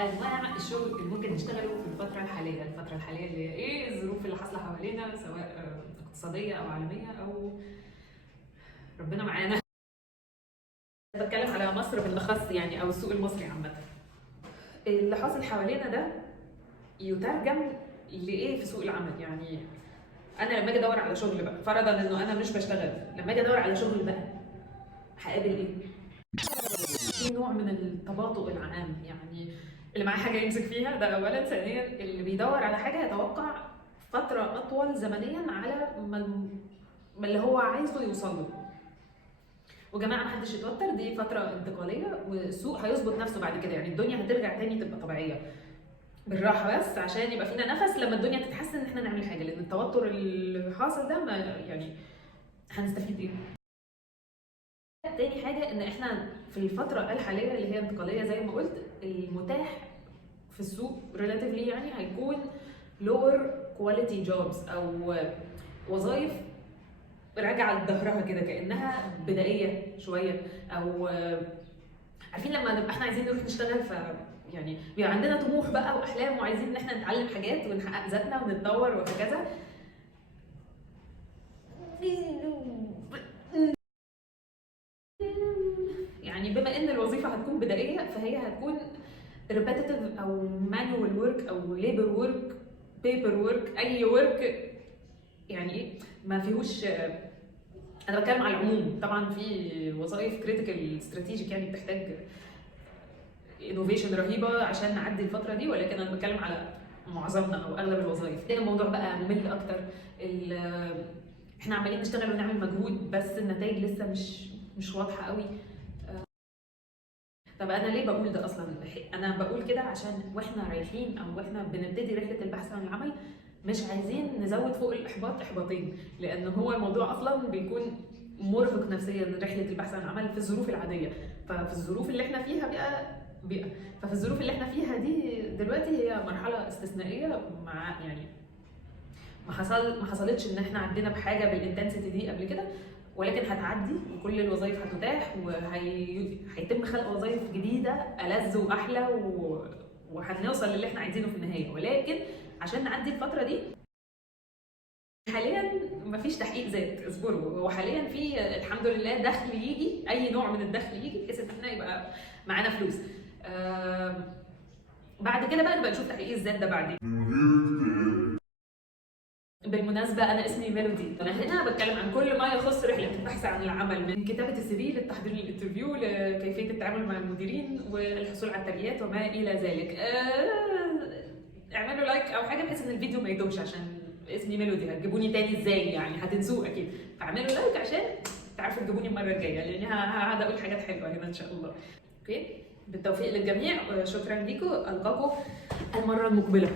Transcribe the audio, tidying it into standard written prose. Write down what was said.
انواع الشغل اللي ممكن نشتغله في الفتره الحاليه، اللي هي ايه الظروف اللي حاصله حوالينا، سواء اقتصاديه او عالميه او ربنا معانا. بتكلم على مصر بالاخص يعني، او السوق المصري عامه. اللي حاصل حوالينا ده يترجم لايه في سوق العمل. يعني انا لما اجي ادور على شغل بقى، فرضا انه انا مش بشتغل، لما اجي ادور على شغل بقى هقابل ايه؟ في نوع من التباطؤ العام، يعني اللي معاه حاجه يمسك فيها ده اولا. ثانيا اللي بيدور على حاجه يتوقع فتره اطول زمنيا على ما اللي هو عايزه يوصل له. وجماعه محدش يتوتر، دي فتره انتقاليه والسوق هيظبط نفسه بعد كده. يعني الدنيا هترجع تاني تبقى طبيعيه، بالراحه بس عشان يبقى فينا نفس لما الدنيا تتحسن ان احنا نعمل حاجه. لان التوتر اللي حاصل ده ما يعني هنستفيد ايه؟ تاني حاجه ان احنا في الفتره الحاليه اللي هي انتقاليه زي ما قلت، المتاح في السوق ريلاتيفلي يعني هيكون lower quality jobs او وظائف راجعه لظهرها كده، كانها بدائيه شويه. او عارفين لما نبقى احنا عايزين نروح نشتغل، ف يعني بيبقى عندنا طموح بقى واحلام وعايزين ان احنا نتعلم حاجات ونحقق ذاتنا ونتطور وهكذا. يعني بما ان الوظيفه هتكون بدائيه فهي هتكون repetitive او manual work او labor work paper work، اي work يعني ايه ما فيهوش. انا بتكلم على العموم، طبعا في وظائف كريتيكال استراتيجيك يعني بتحتاج انوفيشن رهيبه عشان نعدي الفتره دي، ولكن انا بتكلم على معظمنا او اغلب الوظائف. الموضوع بقى ممل اكتر، احنا عمالين نشتغل ونعمل مجهود بس النتائج لسه مش واضحه قوي. طب انا ليه بقول ده اصلا؟ انا بقول كده عشان واحنا رايحين او واحنا بنبتدي رحله البحث عن العمل مش عايزين نزود فوق الاحباط احباطين، لان هو الموضوع اصلا بيكون مرهق نفسيا رحله البحث عن العمل في الظروف العاديه. ففي الظروف اللي احنا فيها ففي الظروف اللي احنا فيها دي دلوقتي هي مرحله استثنائيه، مع يعني ما حصلتش ان احنا عدينا بحاجه بالانتنسيتي دي قبل كده، ولكن هتعدي وكل الوظائف هتتاح وهيتم خلق وظائف جديده ألذ واحلى وهنوصل للي احنا عايزينه في النهايه. ولكن عشان نعدي الفتره دي حاليا مفيش تحقيق ذات، اصبروا. هو حاليا في الحمد لله دخل يجي، اي نوع من الدخل يجي بحيث ان احنا يبقى معانا فلوس. بعد كده بقى نبقى نشوف تحقيق الذات ده بعدين. بالمناسبة أنا اسمي ميلودي، أنا هنا بتكلم عن كل ما يخص رحلة البحث عن العمل، من كتابة السي في للتحضير للانترفيو لكيفية التعامل مع المديرين والحصول على الترقيات وما إلى ذلك. اعملوا لايك أو حاجة بحيث إن الفيديو ما يدومش، عشان اسمي ميلودي هتجيبوني تاني إزاي يعني؟ هتنسوه أكيد. فاعملوا لايك عشان تعرفوا تجيبوني المرة الجاية، لأني هقعد أقول حاجات حلوة هنا إن شاء الله. أوكي؟ بالتوفيق للجميع، شكرا لكم، ألقاكم المرة المقبلة.